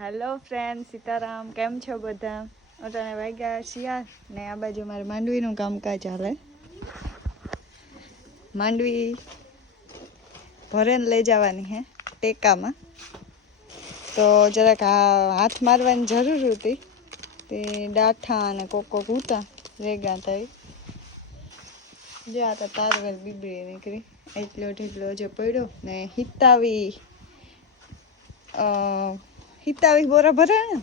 Hello friend, Sitaram. કેમ છો બધા? અટાણે વાગ્યા શિયાળ ને આ બાજુ મારે માંડવીનું કામકાજ ચાલે. માંડવી ભરેને લઈ જવાની હે ટેકામાં, તો જરાક હાથ મારવાની જરૂર હતી. તે ડાઠા અને કોક ઉતા રેગા થઈ જે આ તારવેલ બીબડી નીકળી એટલો ઢીકલો જે પડ્યો ને હિતાવી બોરા ભરે ને.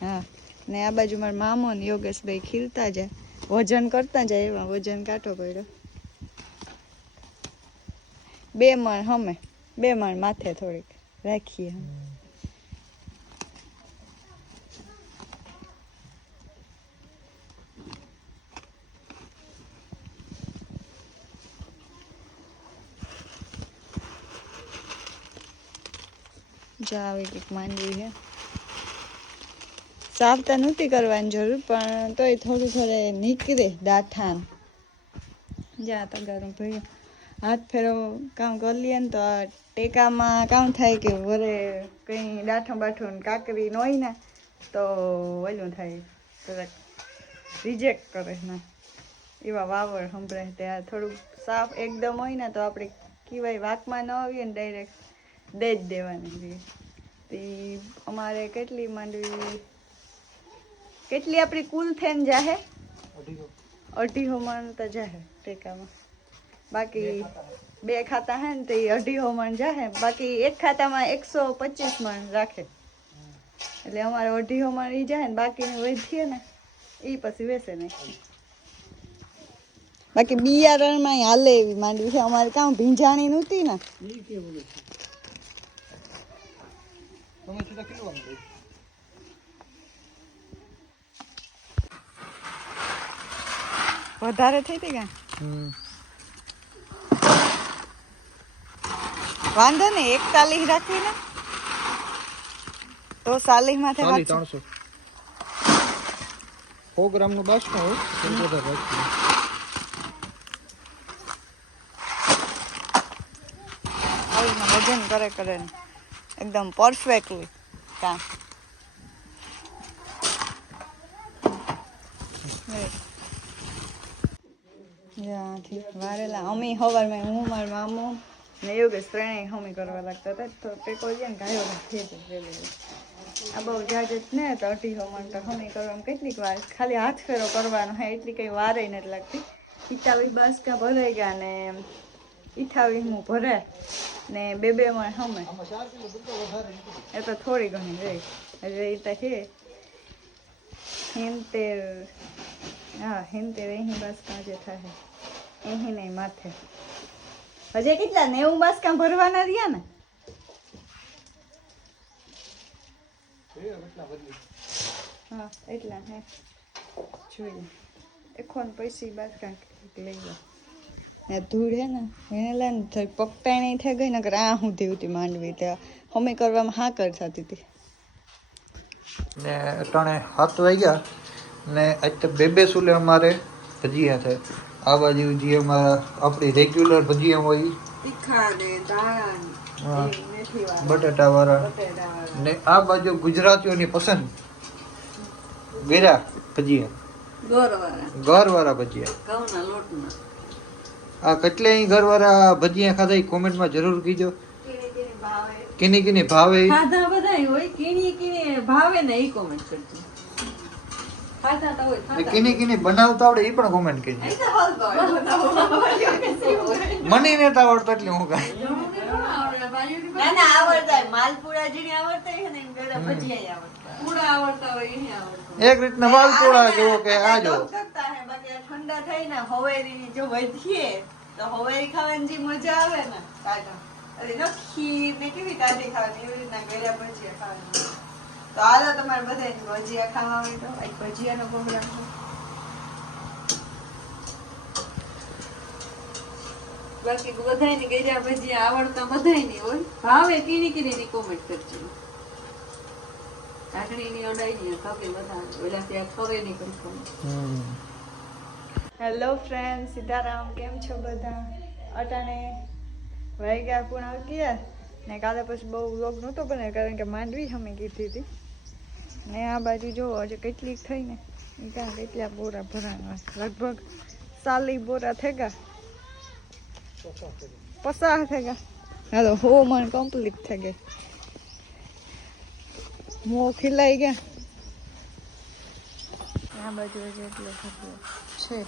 હા, ને આ બાજુ મારા મામો ને યોગેશભાઈ ખીલતા જાય, વજન કરતા જાય. એવા વજન કાઢવો પડ્યો. 2 મણ હમે 2 મણ માથે થોડીક રાખીએ. આવી કંઈક માંડવી છે. સાફ તો નહોતી કરવાની જરૂર, પણ તોય થોડે નીકળે દાઠાન. જ્યાં તગારું ભાઈ હાથ ફેરો કામ કરી લઈએ ને તો આ ટેકામાં કામ થાય કે વરે કંઈ દાઠું બાઠું કાકરી ન હોય ને તો ઓલું થાય, જરાક રિજેક્ટ કરે ના એવા વાવર સંભળાય. ત્યાં થોડુંક સાફ એકદમ હોય ને તો આપણે કહેવાય વાકમાં ન આવીએ ને ડાયરેક્ટ દે જ દેવાની. તે અમારે કેટલી માંડવી, કેટલી આપણી કુલ થઈને જાહે 2.5 મણ તો જાહે ટેકામાં. બાકી 2 ખાતા હે ને તો 2.5 મણ જાહે. બાકી એક ખાતામાં 125 મણ રાખે, એટલે અમારે 2.5 મણ ઈ જાહે ને બાકીનું વધીએ ને એ પછી વેચે નહીં. બાકી બિયારણમાં હાલે એવી માંડવી છે અમારે. કામ ભીંજાણી નહોતી ને વધારે થઈ હતી. વાંધો ને 41 રાખવી ને તો 40 માથે 300 100 ગ્રામનું બાસમાં હોય વજન કરે ને એકદમ પરફેક્ટલી કામ. વારેલા અમે સવારમાં હું મારા મામો ને યોગેશ ત્રણેય હમી કરવા લાગતા હતા. તો ટેકો છે ને ગાયો થઈ જાય. આ બહુ જાજ ને તો 2.5 મણ તો હમી કરવામાં કેટલીક વાર ખાલી હાથ ફેરો કરવાનો હે, એટલી કંઈ વારે નથી લાગતી. 27 બાસકા ભરાઈ ગયા ને 28 હું ભરાય ને 2 મણ હમે એ તો થોડી ઘણી રહી. એટલે એ તો છે 70 બાસકા જે થાય એહી નહીં માથે. હજી કેટલા 90 બાસકા ભરવાના રહ્યા ને. હા એટલા હે જોઈએ. 1 બાસકા લઈ લો ને ધૂળ હે ને એને લઈને થોડી પકટાઈ નહીં થઈ ગઈ ને કે આ સુધી હતી માંડવી. ત્યાં હમી કરવામાં હા કર થતી હતી ને અટાણે 7 વાગ્યા ને અત્યારે 2 સુલે અમારે ભજીયા થાય. આ બાજુ જે અમારા આપણી રેગ્યુલર ભજીયા હોય તીખા ને દાણા બટાટા વાળા ને આ બાજુ ગુજરાતીઓની પસંદ ગેરા ભજીયા, ઘર વાળા ભજીયા, ઘઉંના લોટના. આ કેટલાય ઘર વાળા ભજીયા ખાધા કોમેન્ટમાં જરૂર કીજો. કિની કિની ભાવે ખાધા બધાય હોય, કિની કિની ભાવે ને ઈ કોમેન્ટ કરજો. ખાધા તો હોય, ખાધા કિની કિની બનાવતા આવડે ઈ પણ કોમેન્ટ કરજો. મને ને તો આવડતો એટલે હું કાઈ ના ના આવડતા માલપુરા જેની આવડતા છે ને ગળા ભજીયા આવડતા. પૂરા આવડતા હોય એને આવડતા. એક રીતના માલપુરા જેવો કે આ જો કરતા હે. બાકી ઠંડા થઈને હવેરીની જો વધીએ તો હવેરી ખાવાની જે મજા આવે ને કાઢા અરે નો ખીર ને કેવી કાઢી ખાવાની એવી રીતના ગળ્યા ભજીયા ખાવાની. તો હાલો તમારે બધાને ભજીયા ખાવા હોય તો એક ભજીયાનો પ્રોગ્રામ છે. બાકી બધાયને ગળ્યા ભજીયા આવડતા બધાયને હોય. ભાવે કીની કીની કોમેન્ટ કરજો. કાકડીની અડાઈની ખાવે બધા ઓલા ત્યાં ખરે નહીં કરતો. Hello friend, Sitaram. કેમ છો બધા? અટાણે વાગ્યા 11 ને કાલે પછી બહુ વ્લોગ નહોતો બને કારણ કે માંડવી અમે કીધી હતી ને આ બાજુ જોવો હજુ કેટલીક થઈ ને એ ત્યાં કેટલા બોરા ભરાણા લગભગ 40 બોરા થઈ ગયા 50 થઈ ગયા હાલો 100 મણ કમ્પ્લીટ થઈ ગઈ મોં ખીલાઈ ગયા આ બાજુ હજી એટલો છે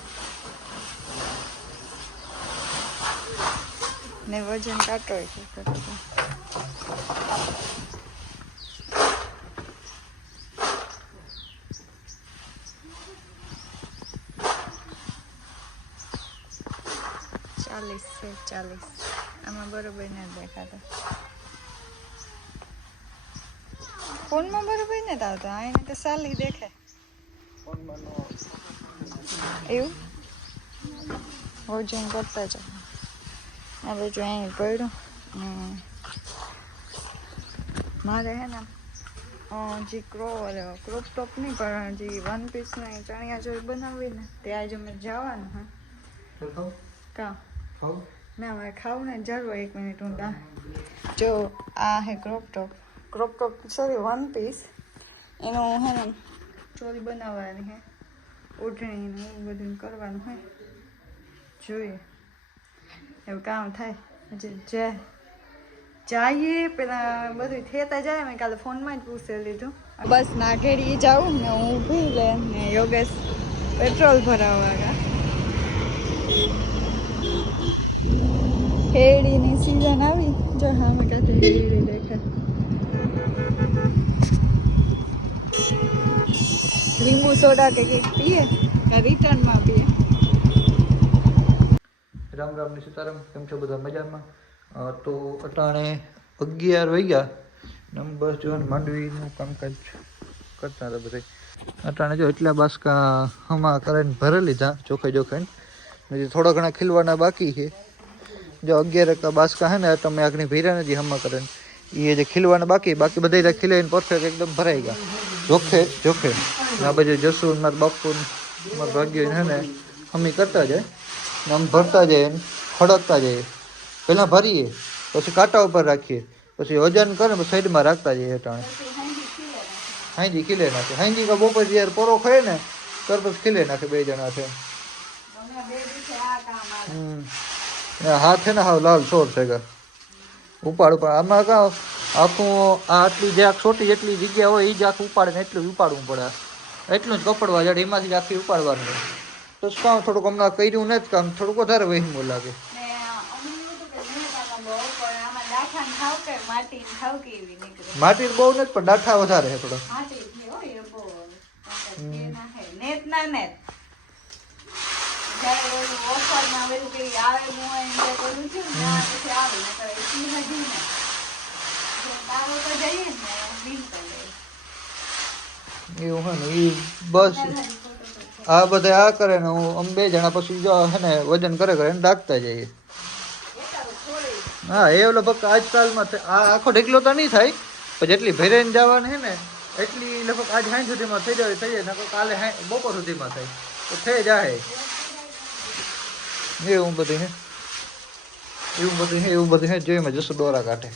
ને વજન કાટો છે ચાલીસ છે 40 આમાં બરોબર નથી દેખાતા ફોનમાં બરોબર નથી આવતો આને તો 40 દેખાય એવું વજન કરતા જ આ બાજુ અહીં પડ્યું મારે હે ને જે ક્રોપ ટોપ નહીં પણ જે વન પીસની ચણિયા ચોળી બનાવવી ને તે આજે અમે જવાનું હા કા ના મારે ખાવું ને જરૂર 1 મિનિટ હું જો આ હે crop top sorry one piece એનું હે ને ચોળી બનાવવાની હે ઓઢણીને એવું બધું કરવાનું હોય જોઈએ એવું કામ થાય હજી જઈએ પેલા બધું થતા જાય મેં કાલે ફોનમાં જ પૂછી લીધું બસ નાગેડી જાઉં ને હું ઊભી લે ને યોગેશ પેટ્રોલ ભરાવવા ગયા હેડીની સીઝન આવી જો હા મેં કાંઈ હેડી દેખાય લીંબુ સોડા કે કંઈક પીએ કે રિટર્નમાં પીએ રામ રામ ને સીતારામ કેમ છો બધા મજામાં તો અટાણે 11 વાગ્યા નંબર જો માંડવીનું કામકાજ કરતા હતા બધા અટાણે જો એટલા બાસકા હમા કરીને ભરી લીધા ચોખે થોડા ઘણા ખીલવાના બાકી છે જો 11 બાસકા હે ને તમે આગની ભર્યા નથી હમા કરીને એ જે ખીલવાના બાકી બધા ખીલાઈને પરફેક્ટ એકદમ ભરાઈ ગયા જોખે આ બાજુ જસુ મારા બાપુ મારા ભાગ્ય હે ને હમી કરતા જાય આમ ભરતા જાય ખડકતા જાય પહેલાં ભરીએ પછી કાંટા ઉપર રાખીએ પછી વજન કરે પછી સાઈડમાં રાખતા જઈએ અટાણે હાંજી ખીલે નાખે હાંજી કા બપોર જ્યારે પોરો ખાય ને ત્યાર પછી ખીલે નાખે 2 જણા છે હાથ છે ને હાવ લાલ છોડ છે ઉપાડ આમાં કા આખું આટલી જે છોટી જેટલી જગ્યા હોય એ જ આખું ઉપાડે ને એટલું ઉપાડવું પડે એટલું જ કપડવા જડે એમાંથી જ આખી ઉપાડવાનું તો કામ થોડુંક હમણાં કર્યું ને જ કામ થોડુંક વધારે વહેમું લાગે માટી બહુ નથી પણ ડાઠા વધારે છે થોડા એવું હે ને એ બસ આ બધા આ કરે ને હું અમે 2 જણા પછી જો હે ને વજન કરે ને રાખતા જઈએ હા એ ઓલો ફક્ત આજકાલમાં આ આખો ઢેકલો તો નહીં થાય પણ જેટલી ભેરાઈને જવાની હે ને એટલી લગભગ આજ 60 સુધીમાં થઈ જાય નકર કાલે બપોર સુધીમાં થાય તો થઈ જાય એવું બધું હે જોઈ મેં જશું દોરા કાઢે